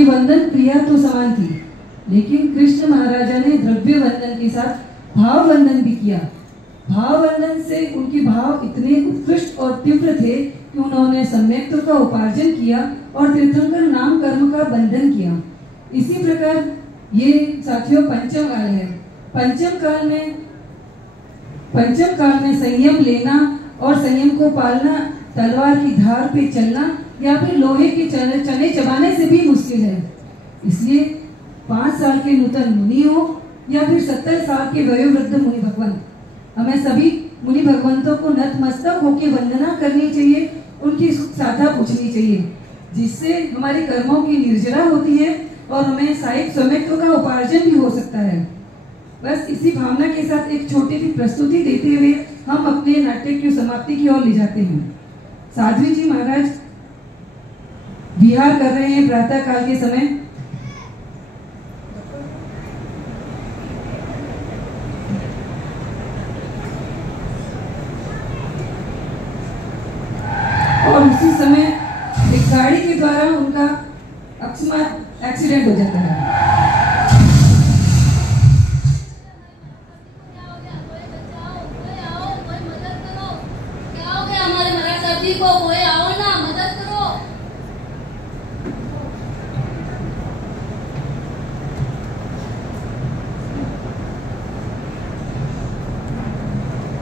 उनकी वंदन क्रिया तो समान थी, लेकिन कृष्ण महाराजा ने द्रव्य वंदन के साथ भाव वंदन भी किया। भाव वंदन से उनके भाव इतने उत्कृष्ट और तीव्र थे कि उन्होंने सम्यक्त्व का उपार्जन किया और तीर्थंकर नाम कर्म का बंधन किया। इसी प्रकार ये साथियों पंचम काल है। पंचम काल में संयम लेना और संयम को पालना तलवार की धार पे चलना या फिर लोहे के चने चबाने से भी मुश्किल है। इसलिए 5 साल के नूतन मुनि हो या फिर 70 साल के वयोवृद्ध मुनि भगवंत, हमें सभी मुनि भगवंतों को नतमस्तक होकर वंदना करनी चाहिए, उनकी साधा पूछनी चाहिए, जिससे हमारे कर्मों की निर्जरा होती है और हमें साहिब सम्यक्त्व का उपार्जन भी हो सकता है। बस इसी भावना के साथ एक छोटी सी प्रस्तुति देते हुए हम अपने नाट्य की समाप्ति की ओर ले जाते हैं। साध्वी जी महाराज विहार कर रहे हैं प्रातः काल के समय। और उसी समय एक गाड़ी के द्वारा उनका अकस्मात एक्सीडेंट हो जाता है। कोई आओ ना, मदद करो।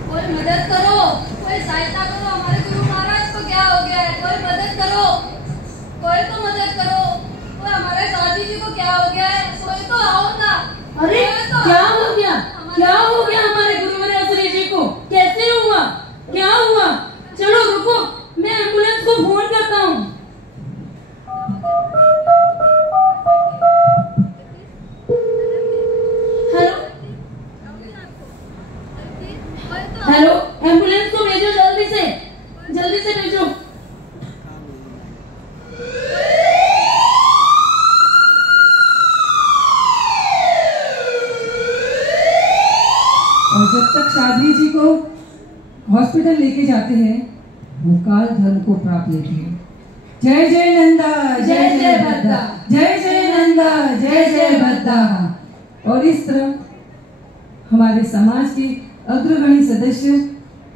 कोई मदद करो, कोई सहायता करो, हमारे गुरु महाराज को क्या हो गया है, कोई मदद करो, कोई तो मदद करो। कोई हमारे साथी जी को क्या हो गया है, कोई तो आओ ना। अरे तो क्या हो गया, क्या हो गया हमारे गुरु महाराज जी को, कैसे हुआ, क्या हुआ? चलो रुको, मैं एम्बुलेंस को फोन करता हूँ। हेलो, एम्बुलेंस को भेजो, जल्दी से भेजो। और जब तक साध्वी जी को हॉस्पिटल लेके जाते हैं, वो काल धर्म को प्राप्त लेते हैं। जय जय नंदा, जय जय भद्दा, जय जय नंदा, जय जय भद्दा। और इस तरह हमारे समाज के अग्रगण्य सदस्य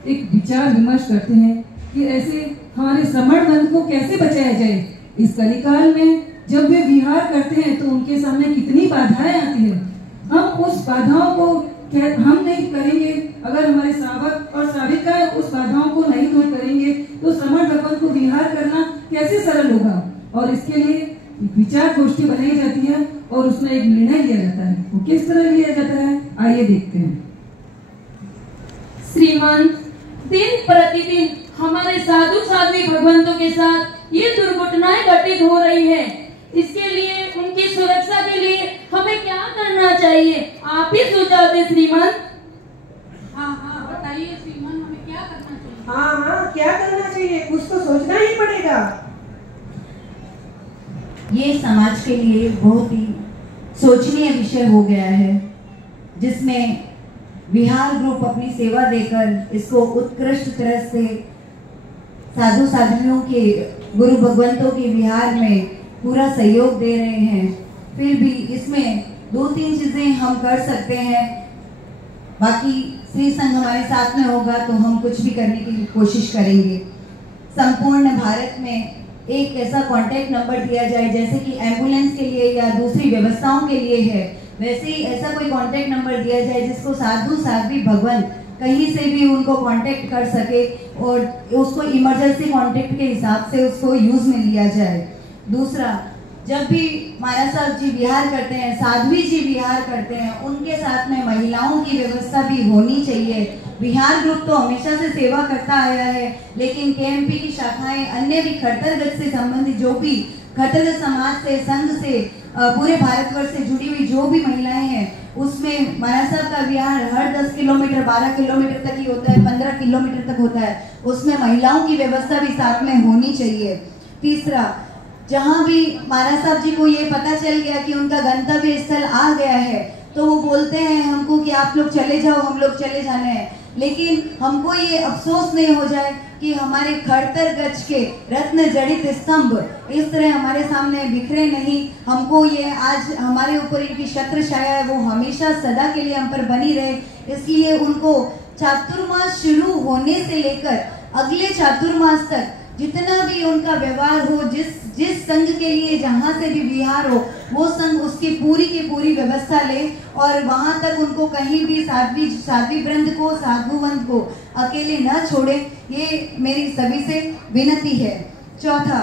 एक विचार विमर्श करते हैं कि ऐसे हमारे श्रमण बंध को कैसे बचाया जाए। इस कलिकाल में जब वे विहार करते हैं तो उनके सामने कितनी बाधाएं आती है। हम उस बाधाओं को हम नहीं करेंगे, अगर हमारे श्रावक और श्राविका उस बाधाओं को नहीं दूर करेंगे तो श्रमण भगवंत को विहार करना कैसे सरल होगा। और इसके लिए विचार गोष्ठी बनाई जाती है और उसमें एक निर्णय लिया जाता है। वो किस तरह लिया जाता है, आइए देखते हैं। श्रीमंत, दिन प्रतिदिन हमारे साधु साध्वी भगवंतों के साथ ये दुर्घटनाएं घटित हो रही है। इसके लिए, उनकी सुरक्षा के लिए हमें क्या करना चाहिए, आप ही सुझाव दें श्रीमंत। हाँ बताइए श्रीमंत, हमें क्या करना चाहिए? हाँ क्या करना चाहिए, कुछ तो सोचना ही पड़ेगा। ये समाज के लिए बहुत ही सोचनीय विषय हो गया है, जिसमें विहार ग्रुप अपनी सेवा देकर इसको उत्कृष्ट तरह से साधु साधुओं के, गुरु भगवंतों के विहार में पूरा सहयोग दे रहे हैं। फिर भी इसमें 2-3 चीजें हम कर सकते हैं। बाकी श्री संघ हमारे साथ में होगा तो हम कुछ भी करने की कोशिश करेंगे। संपूर्ण भारत में एक ऐसा कांटेक्ट नंबर दिया जाए, जैसे कि एम्बुलेंस के लिए या दूसरी व्यवस्थाओं के लिए है, वैसे ही ऐसा कोई कांटेक्ट नंबर दिया जाए जिसको साधु साध्वी भगवंत कहीं से भी उनको कांटेक्ट कर सके और उसको इमरजेंसी कांटेक्ट के हिसाब से उसको यूज में लिया जाए। दूसरा, जब भी महाराज साहब जी विहार करते हैं, साध्वी जी विहार करते हैं, उनके साथ में महिलाओं की व्यवस्था भी होनी चाहिए। विहार ग्रुप तो हमेशा से सेवा करता आया है, लेकिन केएमपी की शाखाएं अन्य भी खड़तरगत से संबंधित, जो भी खड़तरगत समाज से, संघ से, पूरे भारतवर्ष से जुड़ी हुई जो भी महिलाएं हैं, उसमें महाराज साहब का विहार हर 10 किलोमीटर 12 किलोमीटर तक ही होता है, 15 किलोमीटर तक होता है, उसमें महिलाओं की व्यवस्था भी साथ में होनी चाहिए। तीसरा, जहाँ भी महाराज साहब जी को ये पता चल गया कि उनका गंतव्य स्थल आ गया है, तो वो बोलते हैं हमको कि आप लोग चले जाओ, हम लोग चले जाने हैं। लेकिन हमको ये अफसोस नहीं हो जाए कि हमारे खड़तर गज के रत्न जड़ित स्तंभ इस तरह हमारे सामने बिखरे नहीं। हमको ये आज हमारे ऊपर इनकी छत्र छाया है, वो हमेशा सदा के लिए हम पर बनी रहे। इसलिए उनको चातुर्मास शुरू होने से लेकर अगले चातुर्मास तक जितना भी उनका व्यवहार हो, जिस संघ के लिए जहाँ से भी विहार हो, वो संघ उसकी पूरी की पूरी व्यवस्था ले और वहाँ तक उनको कहीं भी साध्वी वृंद को, साधुवंत को अकेले न छोड़े। ये मेरी सभी से विनती है। चौथा,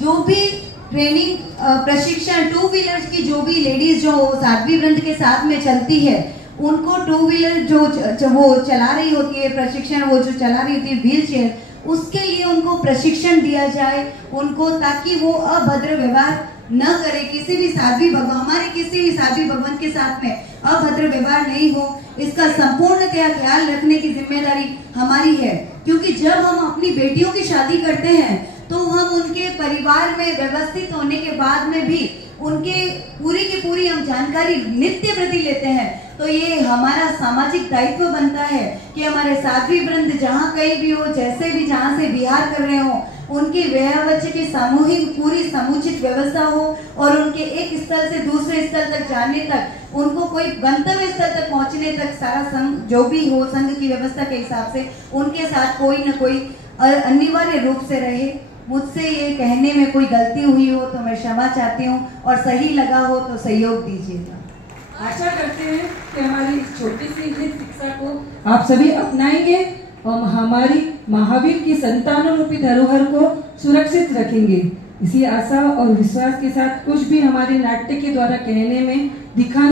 जो भी ट्रेनिंग प्रशिक्षण टू व्हीलर्स की जो भी लेडीज जो साध्वी वृंद के साथ में चलती है, उनको टू व्हीलर जो वो चला रही होती है, प्रशिक्षण वो जो चला रही होती है व्हील चेयर, उसके लिए उनको प्रशिक्षण दिया जाए उनको, ताकि वो अभद्र व्यवहार न करे। किसी भी हमारे किसी भी साध्वी भगवान के साथ में अभद्र व्यवहार नहीं हो, इसका संपूर्णतया ख्याल रखने की जिम्मेदारी हमारी है। क्योंकि जब हम अपनी बेटियों की शादी करते हैं तो हम उनके परिवार में व्यवस्थित होने के बाद में भी उनके पूरी की पूरी हम जानकारी नित्य प्रति लेते हैं। तो ये हमारा सामाजिक दायित्व बनता है कि हमारे साध्वी वृंद जहाँ कहीं भी हो, जैसे भी जहाँ से विहार कर रहे हो, उनकी व्यवच की सामूहिक पूरी समुचित व्यवस्था हो और उनके एक स्थल से दूसरे स्थल तक जाने तक, उनको कोई गंतव्य स्थल तक पहुंचने तक सारा संघ जो भी हो, संघ की व्यवस्था के हिसाब से उनके साथ कोई न कोई अनिवार्य रूप से रहे। मुझसे ये कहने में कोई गलती हुई हो तो मैं क्षमा चाहती हूँ, और सही लगा हो तो सहयोग दीजिएगा। आशा करते हैं कि हमारी इस छोटी सी हित शिक्षा को आप सभी अपनाएंगे और हमारी महावीर की संतानों रूपी धरोहर को सुरक्षित रखेंगे। इसी आशा और विश्वास के साथ कुछ भी हमारे नाट्य के द्वारा कहने में दिखाने